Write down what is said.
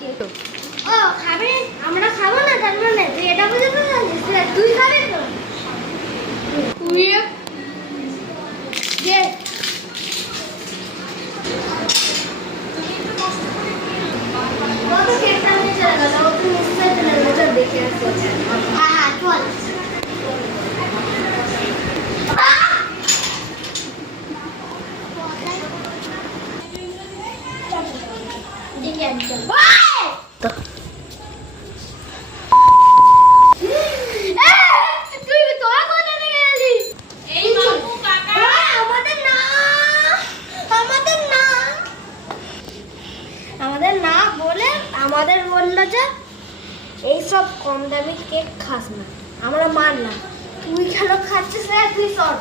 Cake. ও খাবে? আমরা খাবো না তার মানে তুই এটা বুঝতে পারছিস? তুই খাবে তো? তুই যে কত কেকটা নিয়ে চলে গেল, ও তো নিশ্চয়ই চলে গেল, চল দেখে আসবো। হ্যাঁ চল। দেখে একদম আমাদের না বলে আমাদের বললো যে এইসব কম দামি কেক খাস না, আমরা মানলাম। তুই কেন খাচ্ছিস? তুই সর।